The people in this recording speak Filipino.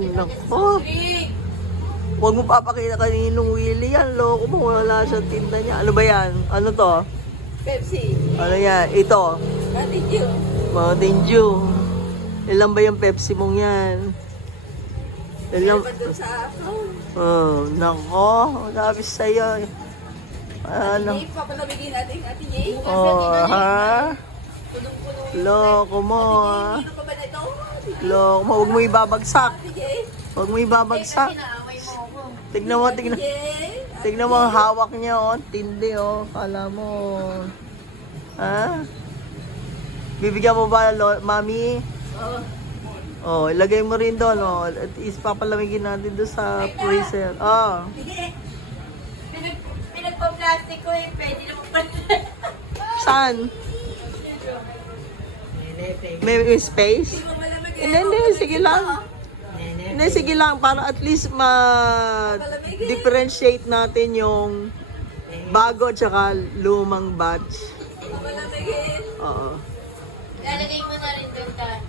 Nako. Huwag mo papakita kaninong Willie yan. Loko mo, wala siyang tinda niya. Ano ba yan? Ano to? Pepsi. Ano yan? Ito. Mountain Dew. Mountain Dew. Ilan ba yung Pepsi mong yan? Ilan? Ano ba dun sa Oh, nako. Nabis sa'yo. Ano? Jay? Papalamigin natin, Ate Jay. Oh, ha? Punong-puno. Loko mo, ha? Ano pa ba na ito? Loko mo. Huwag mo ibabagsak. Ate Jay. Huwag mo ibabagsak. Inaaway mo ako. Tignan mo, tignan. Jay. Tignan mo ang hawak niya, oh. Tindi, oh. Kala mo. Ha? Bibigyan mo ba, mami? Oh. Oh, ilagay mo rin doon, oh. At papalamigin natin doon sa freezer. Oh. Sige. Pinagpa-plastic ko eh. Pwede naman pala. Saan? May space? Hindi, sige lang. Hindi, sige lang. Para at least ma-differentiate natin yung bago at saka lumang batch. Papalamigin. Oo. Lalagay mo na rin doon ka.